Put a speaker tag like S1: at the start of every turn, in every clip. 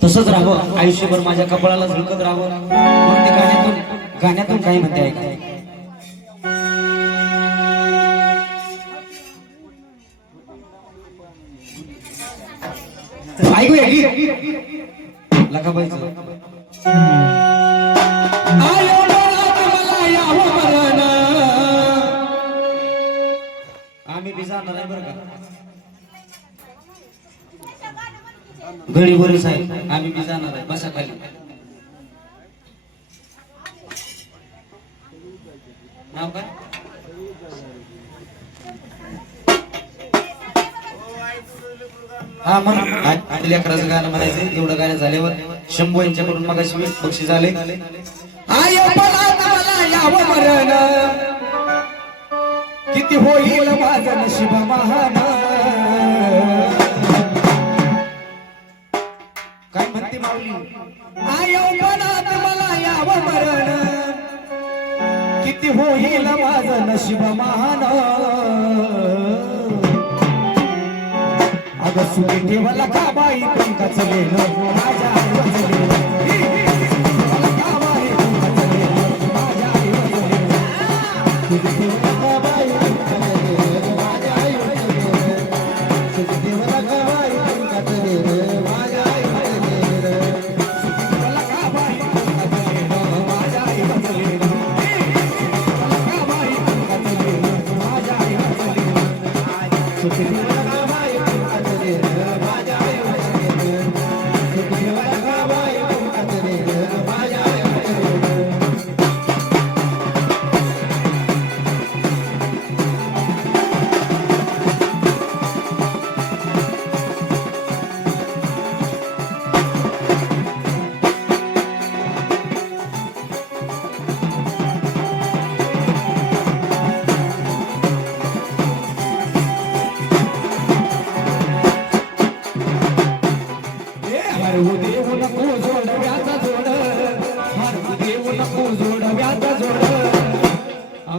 S1: तसंच राहावं आयुष्यभर माझ्या कपाळाला झुलकत राहावं. म्हणून ते गाण्यातून गाण्यातून काही म्हणते ऐका ऐकूया आम्ही बी जाणार आहे बरं का? घडी बरी साहेब आम्ही बी जाणार आहे बसा खाली. नाव काय? हा म्हण आठ लेकराचं गाणं म्हणायचं एवढं गाणं झाल्यावर शंभू यांच्याकडून मग अशी बक्षीस आले. आय मरण. किती होईल माझं नशिबा महान. म्हणते माऊली. आयो मला यावं मरण. किती होईल माझं नशीब महान. अगं सुखी ठेवला का बाई? पंकच माझ्या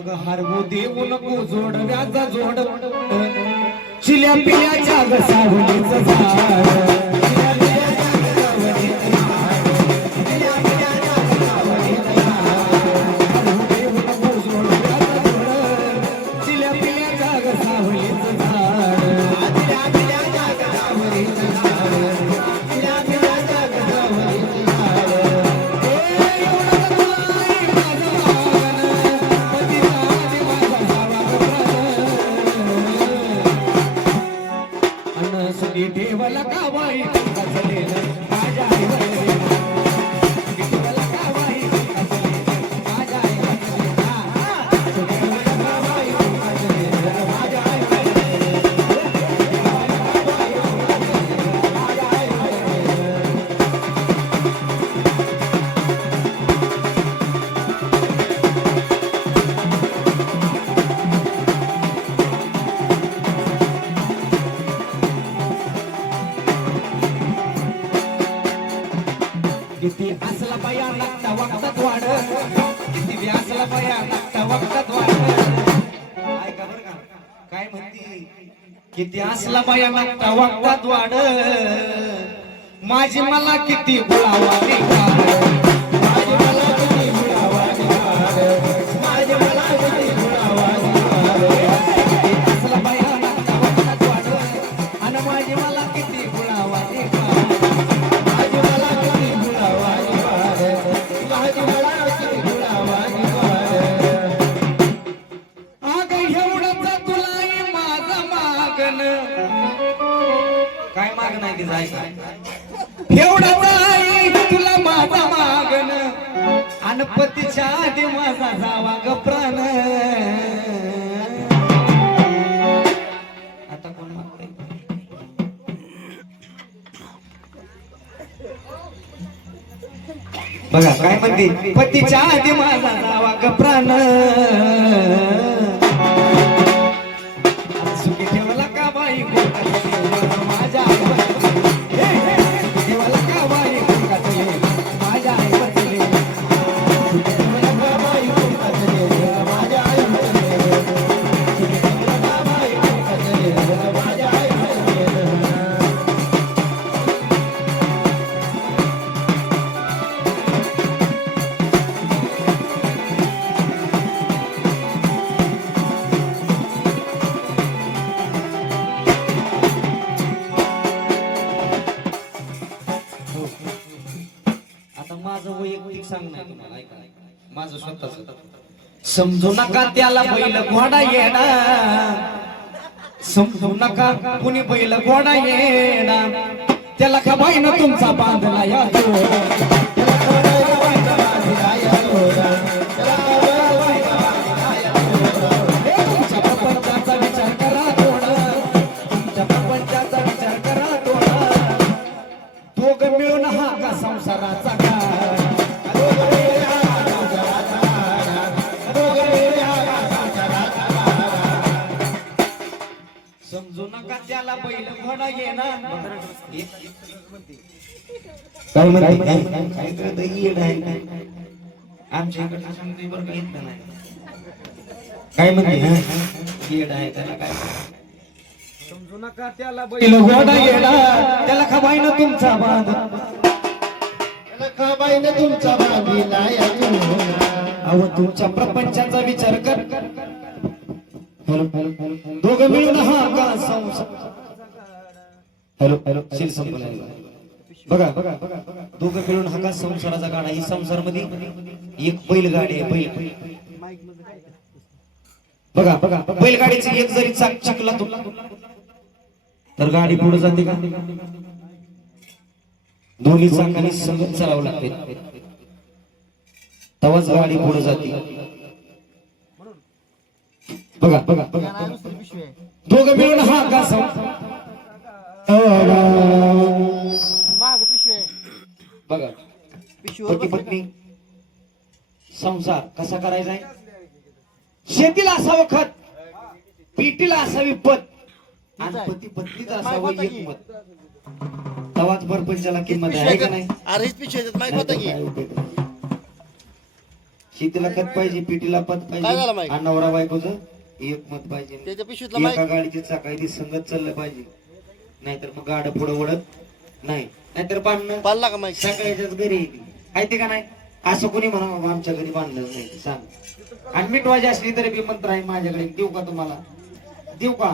S1: मग हरवू देऊ नको जोडव्याचा जोड. चिल्या पिल्याच्या ग सावलीचं झाड. वाढ ऐका बरं का. काय म्हणती? किती असला बाया लागता वक्तात वाढ माझी मला किती बोलावा निघाल माझी मला किती माझी मला किती वाढ आणि माझी मला किती गुळावा गणपतीच्या आधी माझा जावा ग प्राण. आता कोण मागतंय? बघा काय म्हणते? पतीच्या आधी माझा जावा ग प्राण. माझं स्वतःच. समजू नका त्याला बैल घोडा येणार समजू नका कुणी बैल घोडा येणार त्याला का बाईन तुमचा बांधला या काय म्हणते? आमच्या बरं काही नाही. काय हा? येड आहे त्याला काय?
S2: समजू नका त्याला
S1: बैल घोडा येडा त्याला खबाईन तुमचा बांध.
S3: बाईने तुमचा बांधिला.
S1: अहो तुमच्या प्रपंचाचा विचार कर. दोघं मिळून हा का संसार? हॅलो हॅलो शिल संपला. बघा बघा दोघं मिळून हा संसाराचा गाडा. ही संसारमध्ये एक बैलगाडी आहे बैल. बघा बघा बैलगाडीची एक जरी चाक चिकला तो तर गाडी पुढे जाते का? दोन्ही चाकांनी संगत चालावं लागते. तवाच गाडी पुढे जाते. बघा बघा बघा. दोघं मिळून हा का
S2: माग पिशवे.
S1: बघा. पती पत्नी संसार कसा करायचा आहे? शेतीला असावं खत पिटीला असावी पत. आणि पती पत्नीचा असावं एक मत. तवाच परपंचाला किंमत आहे का नाही?
S3: अरे पिशवी माहीत होतं की.
S1: शेतीला खत पाहिजे पिटीला पत
S3: काय झालं
S1: पाहिजे
S3: माहिती?
S1: आणि नवरा बायकोचं एक मत पाहिजे.
S3: त्याच्या पिशवीतला माहीत
S1: एका गाडीची चाकायची संगत चाललं पाहिजे. नाहीतर मग गाड पुढे ओढत नाही. नाहीतर बांधणं
S3: पाळला का माहीत?
S1: सकाळच्याच घरी येते. आहे ते का नाही? असं कोणी म्हणा आमच्या घरी बांधलं नाही. सांग. आणि मिटवायची असली तरी बी मंत्र आहे माझ्याकडे. देऊ का तुम्हाला? देऊ का?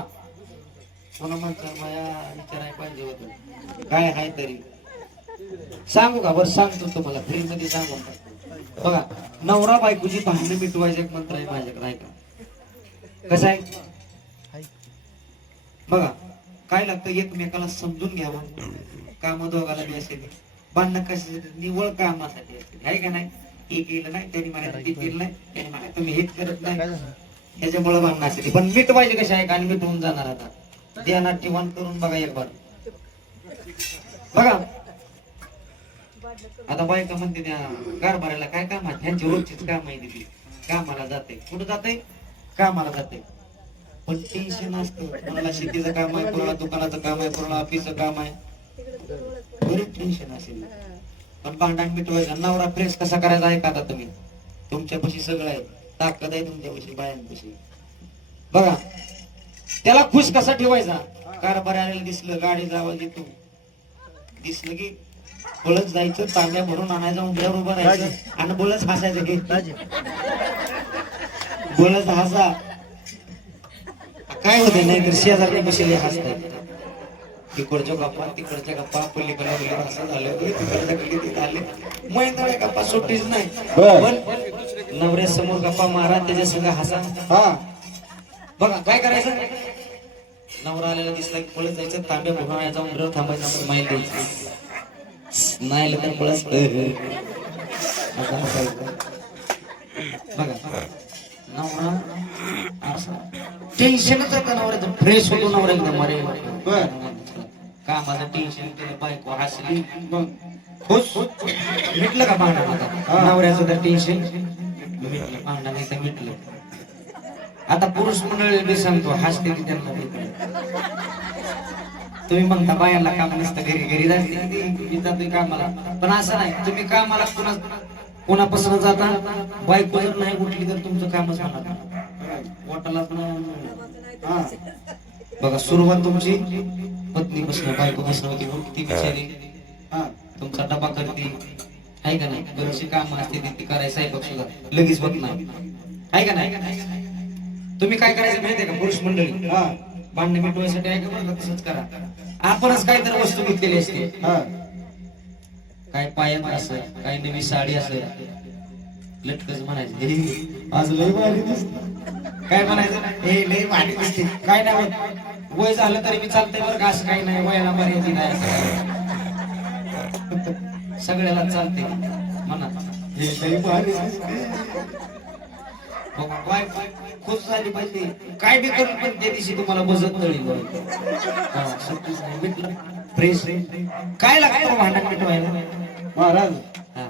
S1: मला म्हणतात माया विचाराय पाहिजे होत. काय आहे तरी. सांगू का? बरं सांगतो तुम्हाला. फ्री मध्ये सांगू का? बघा नवरा बायकोची भांडणं मिटवायचं एक मंत्र आहे माझ्याकडे आहे का कसं आहे? बघा काय लागतं? एकमेकाला समजून घ्यावं. काम दोघाला बी असेल. भांडणं कशासाठी निवळ कामासाठी असेल आहे का नाही? हे केलं नाही त्यांनी ते केलं नाही त्यांनी म्हणायचं तुम्ही हेच करत नाही. त्याच्यामुळे भांडणं असेल. पण मिटवायचे कशा आहे का आणि मिटवून जाणार आता. ध्यानात ठेवण करून बघा एक बार. बघा. आता बायका म्हणते त्या कारभाराला काय काम आहे? त्यांची रोजचीच काम आहे तिथे कामाला जाते. कुठं जाते? कामाला जाते. पण टेन्शन असतं कोणाला शेतीचं काम आहे कोणाला दुकानाचं काम आहे कोणाला ऑफिसचं काम आहे. बरेच टेन्शन असेल. पण भांडण मिटवायचं नवरा फ्रेश कसा करायचा आहे का आता तुम्ही? तुमच्यापाशी सगळं आहे ताकद आहे तुमच्यापाशी बायांपाशी. बघा त्याला खुश कसा ठेवायचा? कारभार आलेलं दिसलं गाडी जावं देतो. दिसलं की बोलत जायचं तांब्या भरून आणायचं उंबऱ्यावर उभं राहायचं आणि बोलत हसायचं बोलत हसा. काय होते नाही तर शेजारच्या बसले हसतात तिकडच्या गप्पा तिकडच्या गप्पा पलीकडे गेले असं झालं. तिकडच्या कडे आले. मैदान गप्पा सुट्टीच नाही. पण नवऱ्या समोर गप्पा मारा त्याच्या संग हसा.
S2: हा.
S1: बघा काय करायचं? नवरा आलेला दिसला की पळत जायचं. तांब्या भरून आणायचा उंबऱ्यावर थांबायचं स्माईल द्यायची नाही. आलं तर पळस. बघा. नवरा टेन्शनच आहे नवऱ्याचं. फ्रेश होतो नवरा एकदम अरे बर. कामाचं टेन्शन केलं बायको हसली. खुश? मिटलं का भांडण आता? नवऱ्याचं तर टेन्शन मिटलं भांडण एकदा मिटलं. आता पुरुष मंडळी मी सांगतो हसते की त्यांना तुम्ही म्हणता बायांना काम नसतं घरी घरी जाते मी जातोय कामाला. पण असं नाही तुम्ही कामाला कुणा कोणापासून जाता? बायको जर नाही उठली तर तुमचं कामच होणार हा. बघा सुरुवात तुमची पत्नी पासून बायको पासून होती ती बिचारी. हा तुमचा डबा करते. आहे का नाही? बरीचशी काम असते ती- करायचं स्वयंपाक सुद्धा. लगेच होत नाही आहे का नाही? तुम्ही काय करायचं माहितीये का पुरुष मंडळी? भांडण मिटवायसाठी आहे का बरं तसंच करा. आपणच काहीतरी वस्तू घेतलेली असते. काय पायात असेल काही नवी साडी असेल लटकच म्हणायचं.
S4: आज लय भारी दिसत
S1: काय म्हणायचं? हे लय भारी दिसते. काय नाही वय झालं तरी मी चालतंय बरं का? असं काही नाही. वयाला मर्यादित नाही सगळ्याला चालते म्हणा.
S4: हे लय भारी
S1: काय खुश झाली पाहिजे. काय बी करून पण त्या दिवशी तुम्हाला बसत तळी फ्रेश काय लागतं भांडण मिटवायला?
S4: महाराज
S1: हा.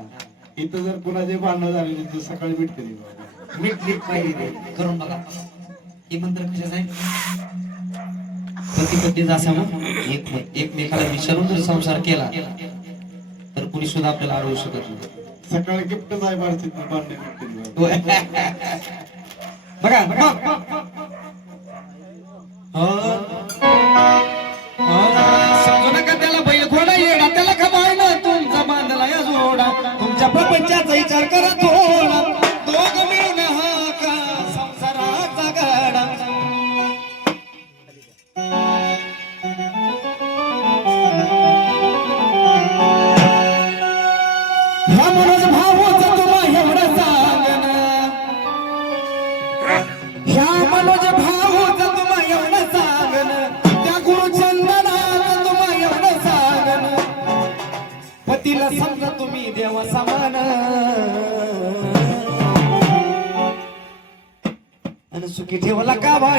S4: इथं जर कुणाचे भांडणं झाले तर सकाळी भेटते
S1: मीठ मीठ पाहिजे करून बघा. हे मंत्र कशाचं आहे? पती एक एकमेकाला विचारून जर संसार केला तर कुणी सुद्धा आपल्याला अडवू शकत नाही.
S4: सकाळी गिफ्ट नाही मारते भांडणे भेटते
S1: बघा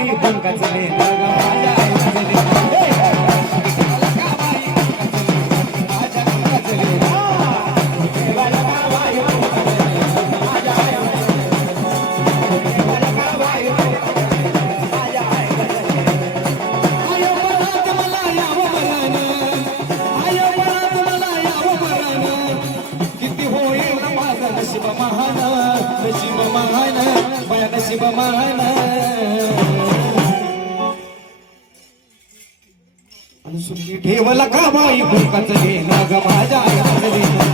S1: नाही का
S4: बाई सुखी ठेवला का माई भूकाचं देणं ग माझ्या